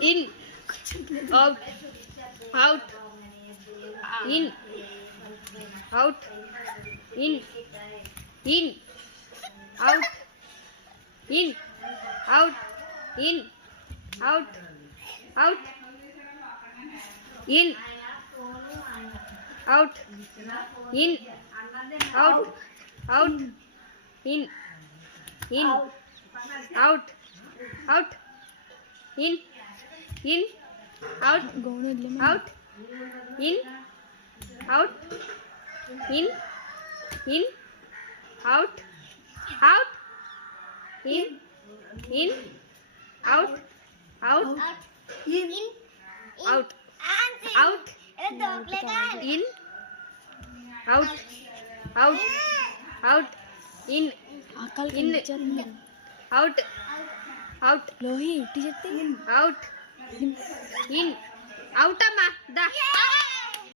in, out, out, in, out, in, out, in, out, in, out, out, in, out, in, out, out, in, out, out, in, out, out, in, out, in, out, out, in, out, out, in, out, out, in, out, out, out, in, out, out, Lohi, T-shirt out, in, out, amma, da.